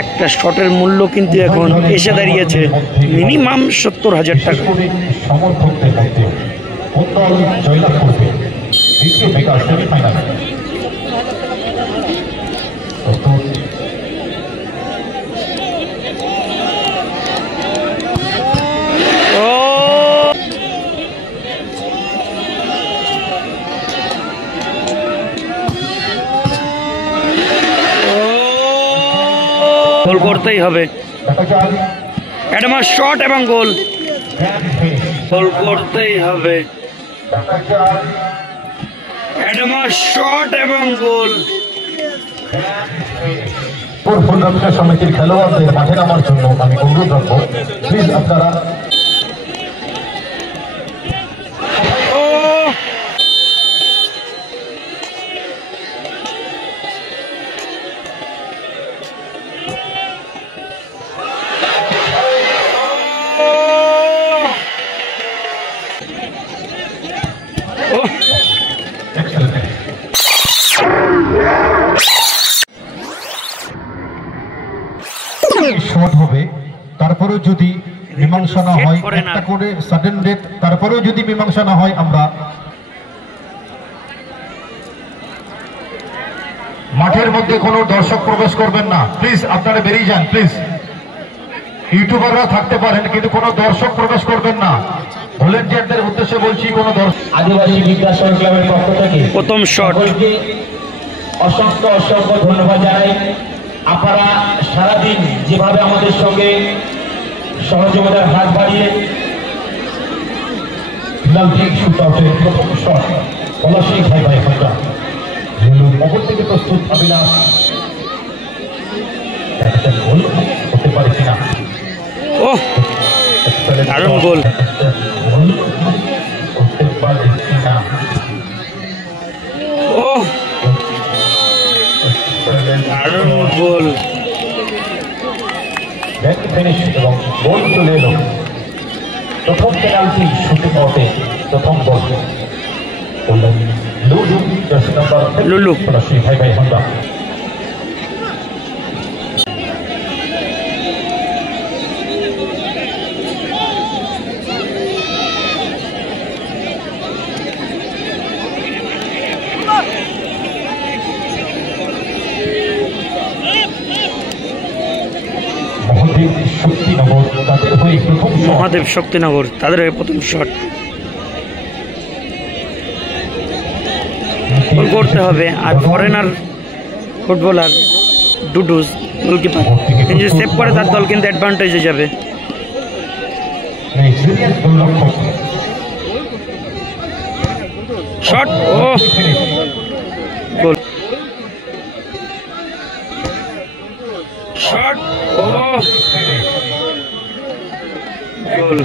একটা শটের মূল্য কিন্তু এখন এসে দাঁড়িয়েছে মিনিমাম 70,000 টাকা। সমর্থকদের মধ্যে কোন দল জয়লাভ করবে দ্বিতীয় মেগা সেমিফাইনালে? গোল করতেই হবে, অ্যাডামাস শট এবং গোল, গোল করতেই হবে, অ্যাডামাস শট এবং গোল। ফুটবল সমিতির খেলোয়াড়দের মাঠে নামার জন্য আমি অনুরোধ রাখবো, প্লিজ আপনারা শট হবে, তারপরেও যদি মীমাংসা না হয় একটা করে সাডেন ডেথ, তারপরেও যদি মীমাংসা না হয় আমরা মাঠের মধ্যে কোনো দর্শক প্রবেশ করবেন না, প্লিজ আপনারা বেরিয়ে যান। প্লিজ ইউটিউবাররা থাকতে পারেন কিন্তু কোনো দর্শক প্রবেশ করবেন না। ভলেন্টিয়ারদের উদ্দেশ্যে বলছি, কোনো দর্শক। আদিবাসী বিদ্যাসাগর ক্লাবের পক্ষ থেকে প্রথম শট, অসংখ্য অসংখ্য ধন্যবাদ জানাই। আপনারা সারাদিন যেভাবে আমাদের সঙ্গে সহযোগিতার হাত বাড়িয়ে প্রথম শট পলাশী ভাই ভাই হত্যা অপর থেকে প্রস্তুত অবিনাশ গোল হতে পারে কিনা? ও দারুণ গোল, হতে পারে কিনা? ও দারুণ গোল, ফিনিশ এবং গোল চলে এলো। প্রথম পেনাল্টি শুটে পাওয়াতে প্রথম গোল লুলু, জার্সি নাম্বার লুলু পলাশী ভাই ভাই হত্যা। মহাদেব শক্তিনগর তাদের হয়ে প্রথম শট, গোল করতে হবে। আর ফরেনার ফুটবলার ডুডুস গোলকিপার যদি সেভ করে তার দল কিন্তু অ্যাডভান্টেজে যাবে। শট, ও গোল, শট, ও গোল।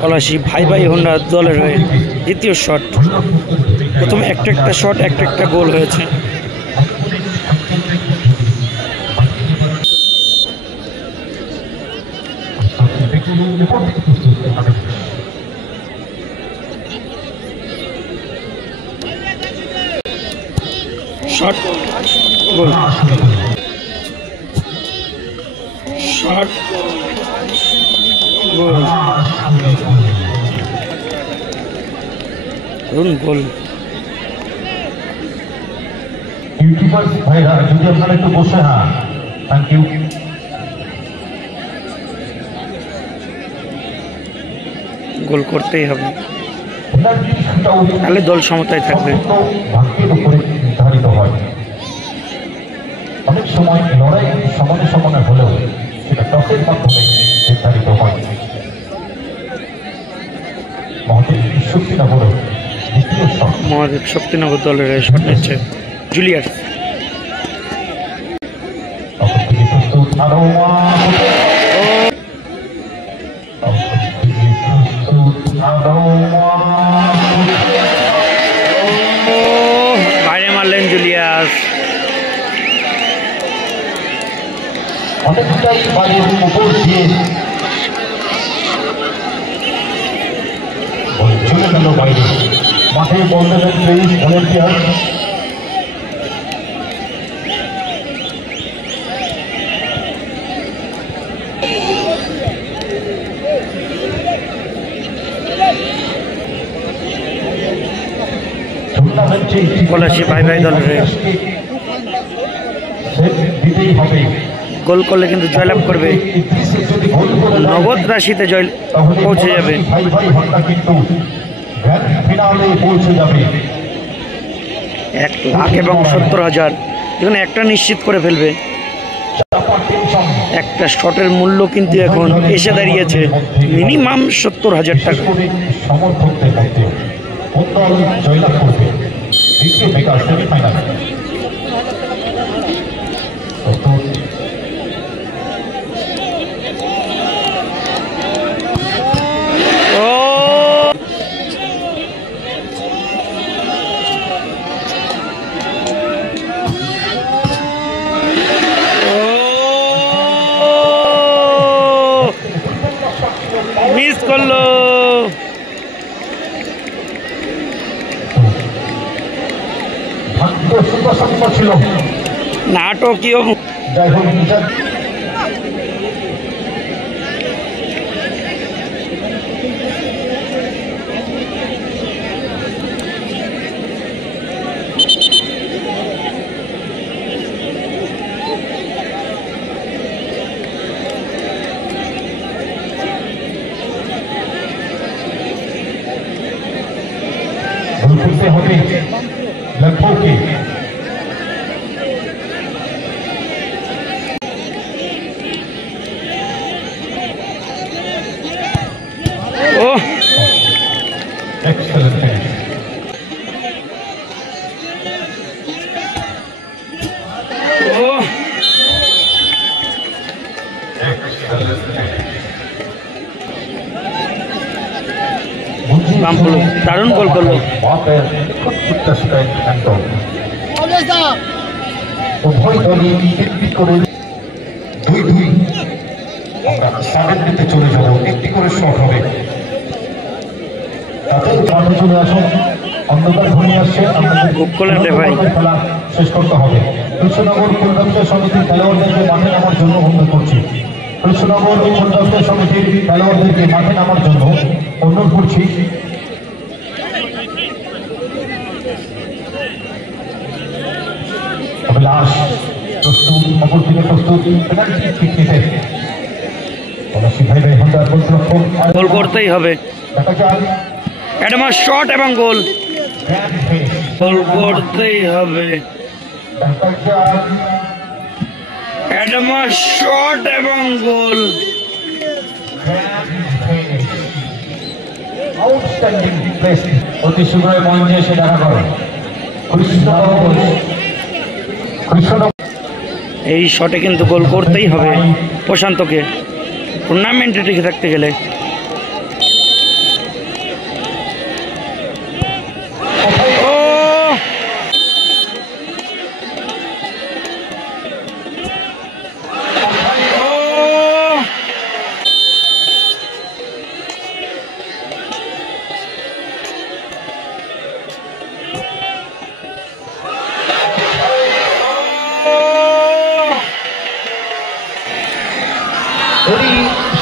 পলাশী ভাই ভাই হোন্ডা দলের হয়ে দ্বিতীয় শট, প্রথম একটা একটা শট একটা একটা গোল হয়েছে। শট, গোল, শট, গোল, গোল। ইউটিউবার ভাইরা যদি আপনারা একটু বসে, হ্যাঁ থ্যাংক ইউ। গোল করতেই হবে, তাহলে দল সমতায় থাকবে। ভাগ্যের উপরে নির্ধারিত হয়, অনেক সময় লড়াই সমানে সমানে হলেও সেটা টসের মাধ্যমে নির্ধারিত হয়। মহাদেব শক্তিনগর দ্বিতীয় শট, মহাদেব শক্তিনগর দলের শট নিচ্ছে জুলিয়াস। প্রস্তুত আরো বাইরে মারলেন জুলিয়াস। অনেকটাই বাড়ির উপর দিয়ে চলে গেল বাইরে। মাঠে বল দেবেন প্লিজ ভলেন্টিয়ার। ভাই ভাই দলের দিতেই হবে। গোল করলে কিন্তু জয়লাভ করবে, নগদ রাশিতে জয় পৌঁছে যাবে। কিন্তু পৌঁছে যাবে 1,00,000 এবং 70,000, এখানে একটা নিশ্চিত করে ফেলবে। একটা শটের মূল্য কিন্তু এখন এসে দাঁড়িয়েছে মিনিমাম 70,000 টাকা। সমর্থকদের মধ্যে কোন দল জয়লাভ করবে দ্বিতীয় বিকাশ সেমিফাইনাল। মিস করলো। ভাগ্য সুপ্রসন্ন ছিল, নাটকীয়। যাই হোক করতে হবে লক্ষ্যকে। Excellent finish. Excellent finish. দারুণ গোল করলো। উভয় দলই একটি করে 2-2 আমরা 7 চলে যাব, একটি করে শট হবে। তাতে চলে আসুন, অন্ধকার ঘনিয়ে আসছে, খেলা শেষ করতে হবে। কৃষ্ণনগর ফুল ব্যবসায়ী সমিতির খেলোয়াড়দেরকে মাঠে নামার জন্য অনুরোধ করছি। কৃষ্ণনগর ফুল ব্যবসায়ী সমিতির খেলোয়াড়দেরকে মাঠে নামার জন্য অনুরোধ করছি। অভিলাষ প্রস্তুত, অপর দিকে প্রস্তুত, পেনাল্টি কিক নিতে গোল করতেই হবে। অ্যাডামাস শট এবং গোল, গোল করতেই হবে। অ্যাডামাস শট এবং গোল। অতি শীঘ্রই মঞ্চে এসে দেখা করে এই শটে কিন্তু গোল করতেই হবে প্রশান্তকে টুর্নামেন্টে টিকে থাকতে গেলে।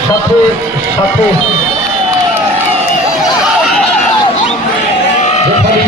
সাথে সাথে রেফারি